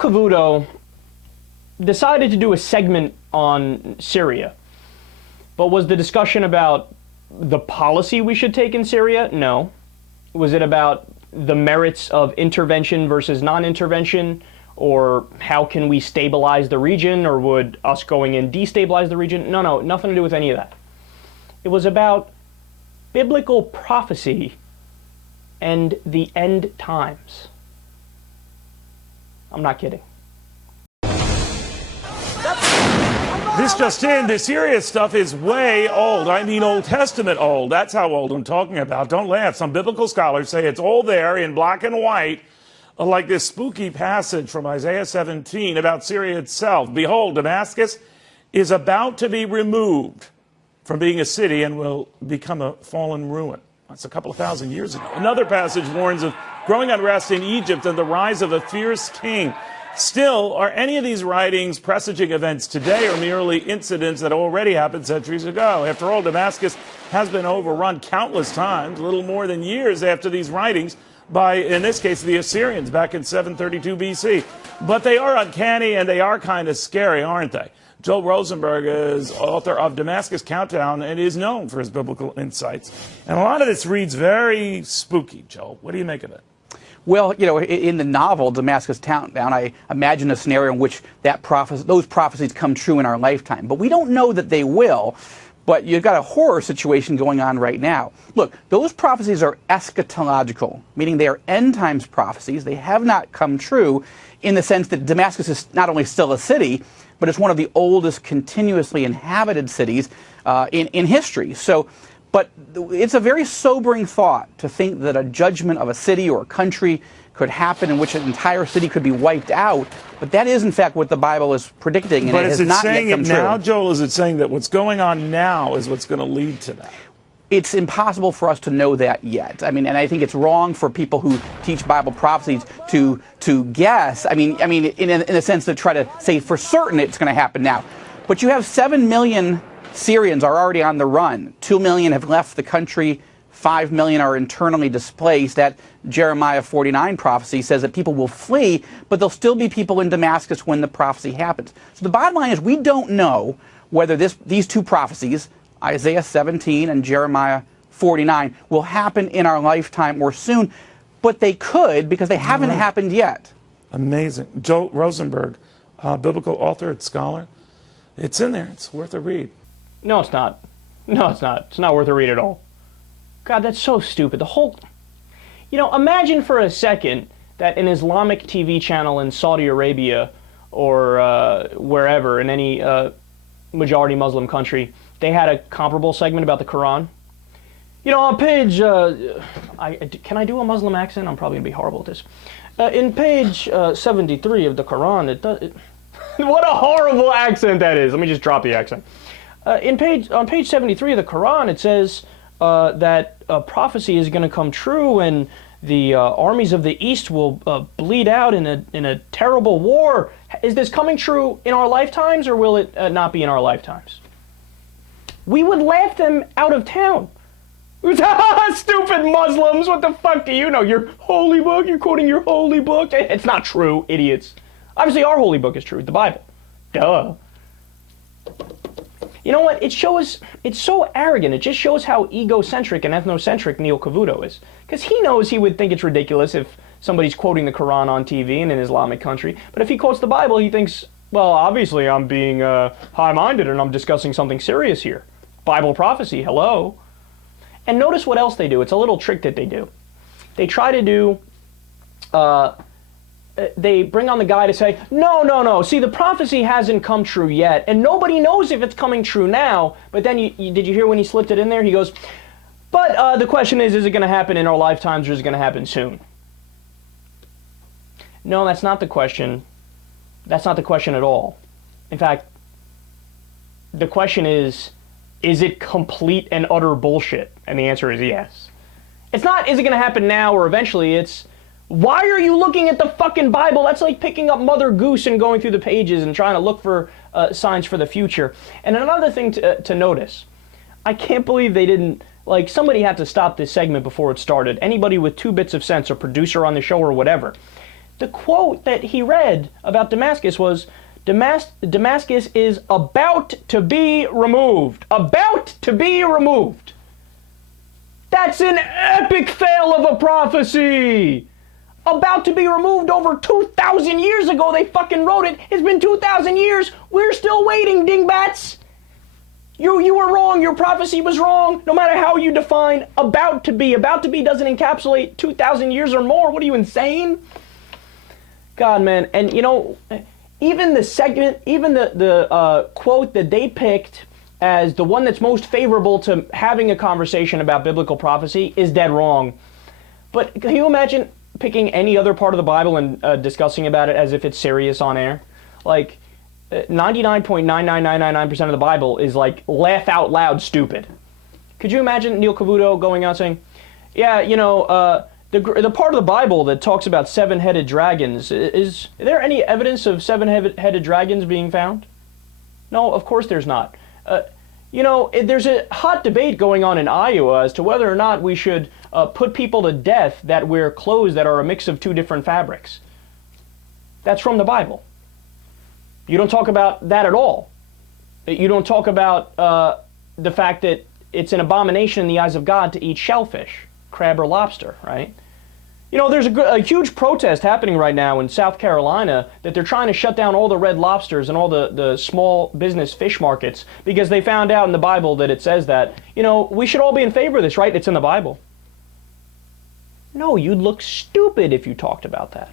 Cavuto decided to do a segment on Syria. But was the discussion about the policy we should take in Syria? No. Was it about the merits of intervention versus non-intervention? Or how can we stabilize the region? Or would us going in destabilize the region? No, nothing to do with any of that. It was about biblical prophecy and the end times. I'm not kidding. This just in, the Syria stuff is way old. I mean Old Testament old. That's how old I'm talking about. Don't laugh. Some biblical scholars say it's all there in black and white, like this spooky passage from Isaiah 17 about Syria itself. Behold, Damascus is about to be removed from being a city and will become a fallen ruin. That's a couple of thousand years ago. Another passage warns of growing unrest in Egypt and the rise of a fierce king. Still, are any of these writings presaging events today or merely incidents that already happened centuries ago? After all, Damascus has been overrun countless times, little more than years after these writings, by, in this case, the Assyrians back in 732 BC. But they are uncanny and they are kind of scary, aren't they? Joel Rosenberg is author of Damascus Countdown and is known for his biblical insights. And a lot of this reads very spooky, Joel. What do you make of it? Well, you know, in the novel Damascus Countdown, I imagine a scenario in which those prophecies come true in our lifetime. But we don't know that they will. But you've got a horror situation going on right now. Look, those prophecies are eschatological, meaning they are end times prophecies. They have not come true in the sense that Damascus is not only still a city, but it's one of the oldest continuously inhabited cities in history. But it's a very sobering thought to think that a judgment of a city or a country could happen in which an entire city could be wiped out. But that is, in fact, what the Bible is predicting, and but it has not yet come true. But is it saying it now, Joel? Is it saying that what's going on now is what's going to lead to that? It's impossible for us to know that yet. I mean, and I think it's wrong for people who teach Bible prophecies to guess. I mean, in a sense, to try to say for certain it's going to happen now. But you have 7 million Syrians are already on the run. 2 million have left the country. 5 million are internally displaced. That Jeremiah 49 prophecy says that people will flee, but there'll still be people in Damascus when the prophecy happens. So the bottom line is we don't know whether these two prophecies, Isaiah 17 and Jeremiah 49, will happen in our lifetime or soon, but they could because they haven't happened yet. Amazing. Joel Rosenberg, biblical author and scholar. It's in there. It's worth a read. No, it's not. No, it's not. It's not worth a read at all. God, that's so stupid. The whole... You know, imagine for a second that an Islamic TV channel in Saudi Arabia or wherever, in any majority Muslim country, they had a comparable segment about the Quran. You know, on page... can I do a Muslim accent? I'm probably going to be horrible at this. In page 73 of the Quran, it does... What a horrible accent that is. Let me just drop the accent. On page 73 of the Quran, it says that prophecy is going to come true and the armies of the East will bleed out in a terrible war. Is this coming true in our lifetimes, or will it not be in our lifetimes? We would laugh them out of town. Stupid Muslims, what the fuck do you know? Your holy book, you're quoting your holy book. It's not true, idiots. Obviously our holy book is true, the Bible. Duh. You know what? It shows, it's so arrogant. It just shows how egocentric and ethnocentric Neil Cavuto is. Because he knows he would think it's ridiculous if somebody's quoting the Quran on TV in an Islamic country. But if he quotes the Bible, he thinks, well, obviously I'm being high-minded and I'm discussing something serious here. Bible prophecy, hello. And notice what else they do. It's a little trick that they do. They try to do... they bring on the guy to say, no, see, the prophecy hasn't come true yet, and nobody knows if it's coming true now, but then, did you hear when he slipped it in there? He goes, but the question is it going to happen in our lifetimes, or is it going to happen soon? No, that's not the question. That's not the question at all. In fact, the question is it complete and utter bullshit? And the answer is yes. It's not, is it going to happen now or eventually, it's, why are you looking at the fucking Bible? That's like picking up Mother Goose and going through the pages and trying to look for signs for the future. And another thing to notice, I can't believe they didn't, like, somebody had to stop this segment before it started. Anybody with 2 bits of sense, a producer on the show or whatever, The quote that he read about Damascus was, Damascus is about to be removed. About to be removed. That's an epic fail of a prophecy. About to be removed over 2,000 years ago. They fucking wrote it. It's been 2,000 years. We're still waiting, dingbats. You were wrong. Your prophecy was wrong. No matter how you define about to be. About to be doesn't encapsulate 2,000 years or more. What are you, insane? God, man. And you know, even the segment, even the quote that they picked as the one that's most favorable to having a conversation about biblical prophecy is dead wrong. But can you imagine picking any other part of the Bible and discussing about it as if it's serious on air? Like, 99.99999% of the Bible is like laugh out loud stupid. Could you imagine Neil Cavuto going out saying, yeah, you know, the part of the Bible that talks about seven-headed dragons, is there any evidence of seven-headed dragons being found? No, of course there's not. You know, there's a hot debate going on in Iowa as to whether or not we should put people to death that wear clothes that are a mix of two different fabrics. That's from the Bible. You don't talk about that at all. You don't talk about the fact that it's an abomination in the eyes of God to eat shellfish, crab or lobster, right? You know, there's a huge protest happening right now in South Carolina that they're trying to shut down all the Red Lobsters and all the small business fish markets because they found out in the Bible that it says that. You know, we should all be in favor of this, right? It's in the Bible. No, you'd look stupid if you talked about that.